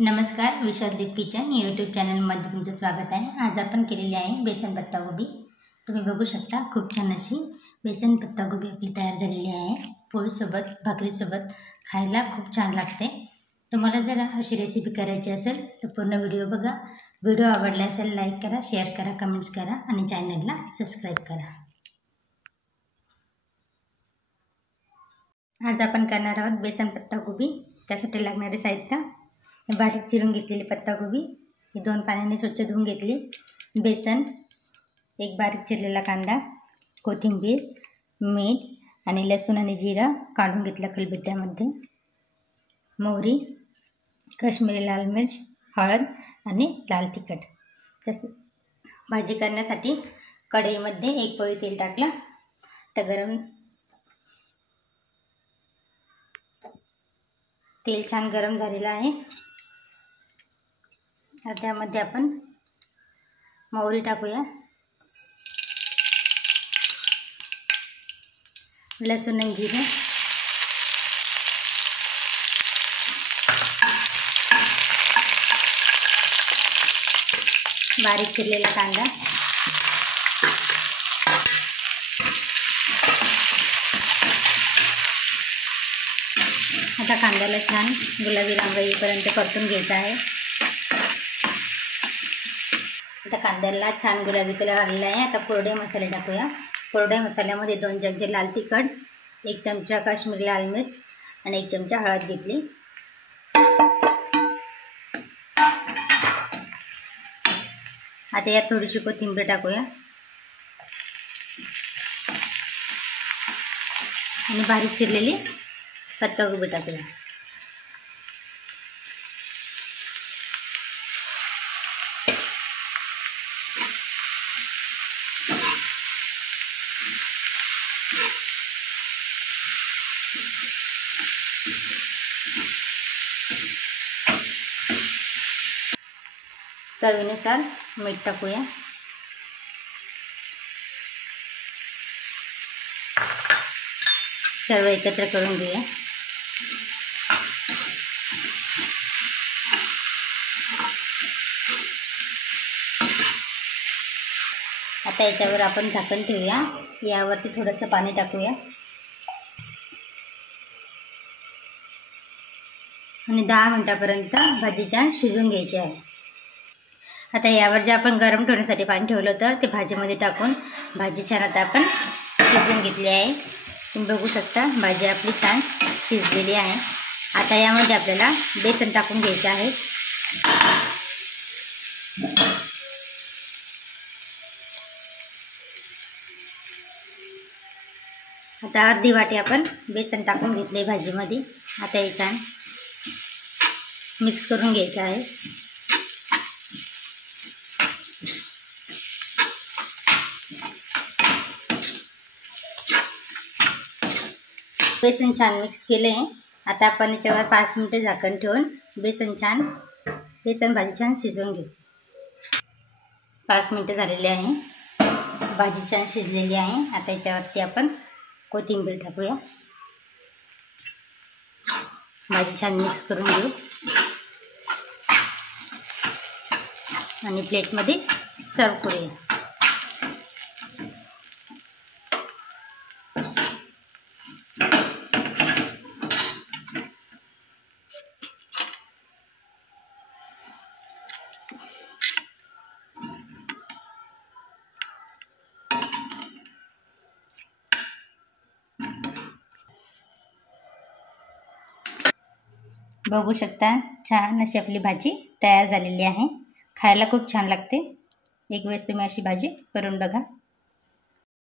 नमस्कार, Vishaldeep kitchen YouTube चॅनलमध्ये तुमचं स्वागत आहे। आज आपण केलेली आहे बेसन पत्तागोबी। तुम्ही बघू शकता खूप छान अशी बेसन पत्तागोबी आपली तयार झालेली आहे। पोळीसोबत भाकरीसोबत खायला खूप छान लागते। तुम्हाला जर अशी रेसिपी करायची असेल तर पूर्ण व्हिडिओ बघा। व्हिडिओ आवडला असेल लाईक करा, शेअर करा, कमेंट्स करा आणि चॅनलला सबस्क्राइब करा। आज आपण करणार आहोत बेसन पत्तागोबी। त्यासाठी लागणारे साहित्य: बारीक चिरून घेतलेली पत्तागोबी, ही 2 पाण्याने स्वच्छ धुवून घेतली, बेसन, एक बारीक चिरलेला कांदा, कोथिंबीर, मीठ आणि लसूण आणि जिरं काढून घेतलं खलबत्त्यामध्ये, मोहरी, काश्मीरी लाल मिर्च, हळद आणि लाल तिखट। तसं भाजी करण्यासाठी कढईमध्ये 1 पळी तेल टाकलं तर तेल छान गरम झालेलं आहे। आता त्यामध्ये आपण मोहरी टाकूया, लसूण आणि जिरं, बारीक चिरलेला कांदा, आता कांद्याला छान गुलाबी रंग येईपर्यंत परतून घ्यायचा आहे। आता कांद्याला छान गुलाबी कलर आलेला आहे। आता कोरडे मसाले टाकूया। कोरडे मसाल्यामध्ये 2 चमचे लाल तिखट, 1 चमचा काश्मीरी लाल मिर्च आणि 1 चमचा हळद घेतली। आता यात थोडीशी कोथिंबीर टाकूया आणि बारीक चिरलेली पत्तागोबी टाकूया। चवीनुसार मीठ टाकूया। सर्व एकत्र करून घेऊया। आता याच्यावर आपण झाकण ठेवूया। यावरती थोडंसं पाणी टाकूया आणि 10 मिनिटापर्यंत भाजी छान शिजून घ्यायची आहे। आता यावर जे आपण गरम ठेवण्यासाठी पाणी ठेवलं होतं ते भाजीमध्ये टाकून भाजी छान आता आपण शिजवून घेतली आहे। तुम्ही बघू शकता भाजी आपली छान शिजलेली आहे। आता यामध्ये आपल्याला बेसन टाकून घ्यायचं आहे। आता अर्धी वाटी आपण बेसन टाकून घेतले भाजीमध्ये। आता हे छान मिक्स करून घ्यायचं आहे। बेसन छान मिक्स केले। आता आपण याच्यावर 5 मिनिटे झाकण ठेवून बेसन भाजी छान शिजवून घेऊ। 5 मिनिटे झालेले आहे, भाजी छान शिजलेली आहे। आता याच्यावरती आपण कोथिंबीर टाकूया, भाजी छान मिक्स करून घेऊ आणि प्लेटमध्ये सर्व करूया। बघू शकता छान अशी आपली भाजी तयार झालेली आहे। खायला खूप छान लागते। एक वेळेस तुम्ही अशी भाजी करून बघा।